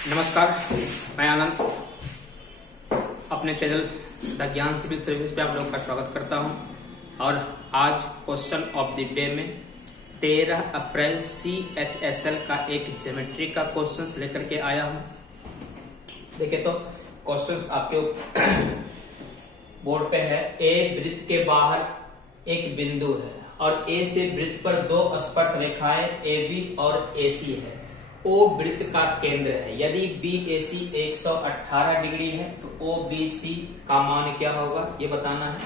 नमस्कार, मैं आनंद अपने चैनल द ज्ञान सिविल सर्विस पे आप लोगों का स्वागत करता हूं। और आज क्वेश्चन ऑफ द डे में 13 अप्रैल CHSL का एक ज्योमेट्री का क्वेश्चंस लेकर के आया हूं। देखिए तो क्वेश्चंस आपके बोर्ड पे है। ए वृत्त के बाहर एक बिंदु है और ए से वृत्त पर दो स्पर्श रेखाएं AB और AC है। O वृत्त का केंद्र है। यदि BAC 118 डिग्री है तो OBC का मान क्या होगा ये बताना है।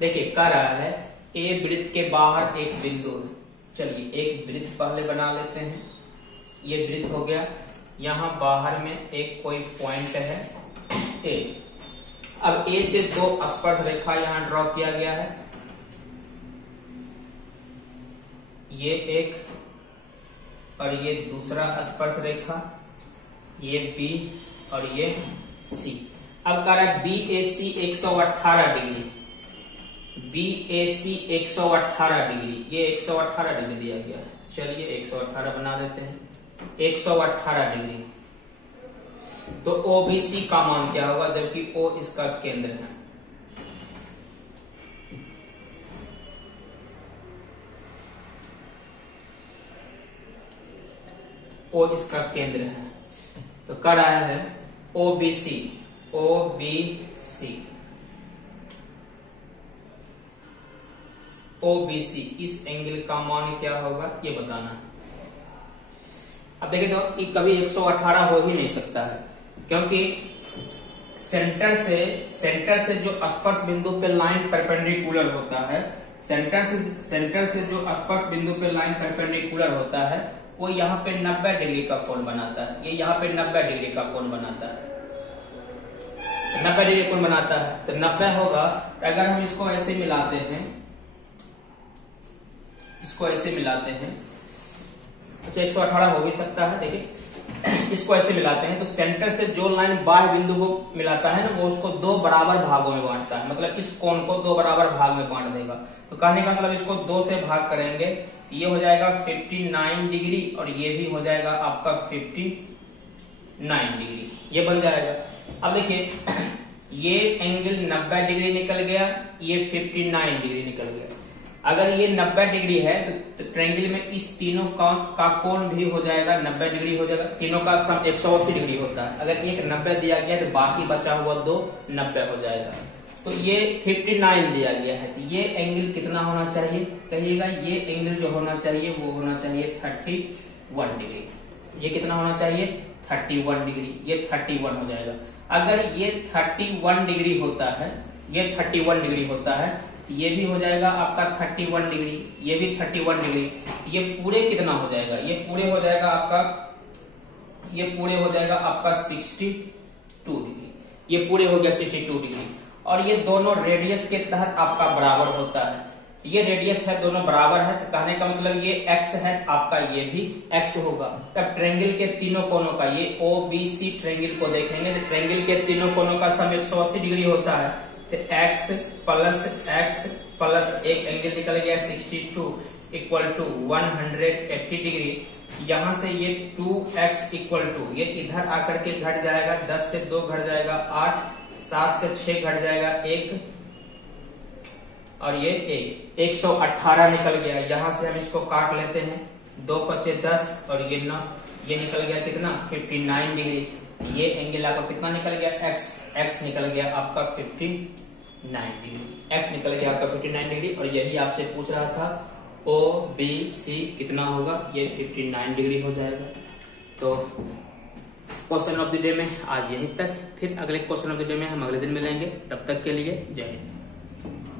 देखिए कह रहा है A वृत्त के बाहर एक बिंदु है। चलिए एक वृत्त पहले बना लेते हैं। ये वृत्त हो गया। यहाँ बाहर में एक कोई पॉइंट है A। अब A से दो स्पर्श रेखा यहाँ ड्रॉ किया गया है। ये एक और ये दूसरा स्पर्श रेखा, ये B और ये C। अब कह रहा है BAC 118 डिग्री, BAC 118 डिग्री, ये 118 डिग्री दिया गया है। चलिए 118 बना देते हैं। 118 डिग्री तो OBC का मान क्या होगा, जबकि O इसका केंद्र है। O इसका केंद्र है तो कह रहा है OBC इस एंगल का मान क्या होगा ये बताना है। अब देखिए तो कि कभी 118 हो ही नहीं सकता है, क्योंकि सेंटर से जो स्पर्श बिंदु पे लाइन परपेंडिकुलर होता है, सेंटर से जो स्पर्श बिंदु पे लाइन परपेंडिकुलर होता है वो यहाँ पे 90 डिग्री का कोण बनाता है। ये यहाँ पे 90 डिग्री का कोण बनाता है, 90 डिग्री कोण बनाता है। तो 90 होगा तो अगर हम इसको ऐसे मिलाते हैं, तो 118 हो भी सकता है। देखिए इसको ऐसे मिलाते हैं तो सेंटर से जो लाइन बाह्य बिंदु को मिलाता है ना, वो उसको दो बराबर भागों में बांटता है। मतलब इस कोण को दो बराबर भाग में बांट देगा। तो कहने का मतलब इसको 2 से भाग करेंगे, ये हो जाएगा 59 डिग्री और ये भी हो जाएगा आपका 59 डिग्री, ये बन जाएगा। अब देखिए ये एंगल 90 डिग्री निकल गया, ये 59 डिग्री निकल गया। अगर ये 90 डिग्री है तो ट्रायंगल में इस तीनों का कोण भी हो जाएगा 90 डिग्री हो जाएगा। तीनों का सम 180 डिग्री होता है। अगर एक 90 दिया गया तो बाकी बचा हुआ 2 90 हो जाएगा। तो ये 59 दिया गया है तो ये एंगल कितना होना चाहिए कहिएगा। ये एंगल जो होना चाहिए वो होना चाहिए 31 डिग्री। ये कितना होना चाहिए 31 डिग्री, ये 31 हो जाएगा। अगर ये 31 डिग्री होता है, ये 31 डिग्री होता है, ये भी हो जाएगा आपका 31 डिग्री, ये भी 31 डिग्री। ये पूरे कितना हो जाएगा, ये पूरे हो जाएगा आपका 62 डिग्री। ये पूरे हो गया 62 डिग्री। और ये दोनों रेडियस के तहत आपका बराबर होता है। ये रेडियस है, दोनों बराबर है तो कहने का मतलब ये x है आपका, ये भी x होगा। तब ट्रायंगल के तीनों कोनों का, ये OBC ट्रायंगल को देखेंगे तो ट्रायंगल के तीनों कोनों का सम 180 डिग्री होता है। तो x प्लस एक एंगल निकल गया 62 इक्वल टू 180 डिग्री। यहां से ये 2x इक्वल टू, ये इधर आकर के घट जाएगा, 10 से 2 घट जाएगा 8, 7 से 6 घट जाएगा 1 और ये 118 निकल गया। यहां से हम इसको काट लेते हैं, 2 बचे 10 और ये 9, ये निकल गया कितना 59 डिग्री। ये एंगल आपका कितना निकल गया x निकल गया आपका 59 डिग्री, x निकल गया आपका 59 डिग्री। और यही आपसे पूछ रहा था OBC कितना होगा, ये 59 डिग्री हो जाएगा। तो क्वेश्चन ऑफ द डे में आज यहीं तक। फिर अगले क्वेश्चन ऑफ द डे में हम अगले दिन मिलेंगे। तब तक के लिए जय हिंद।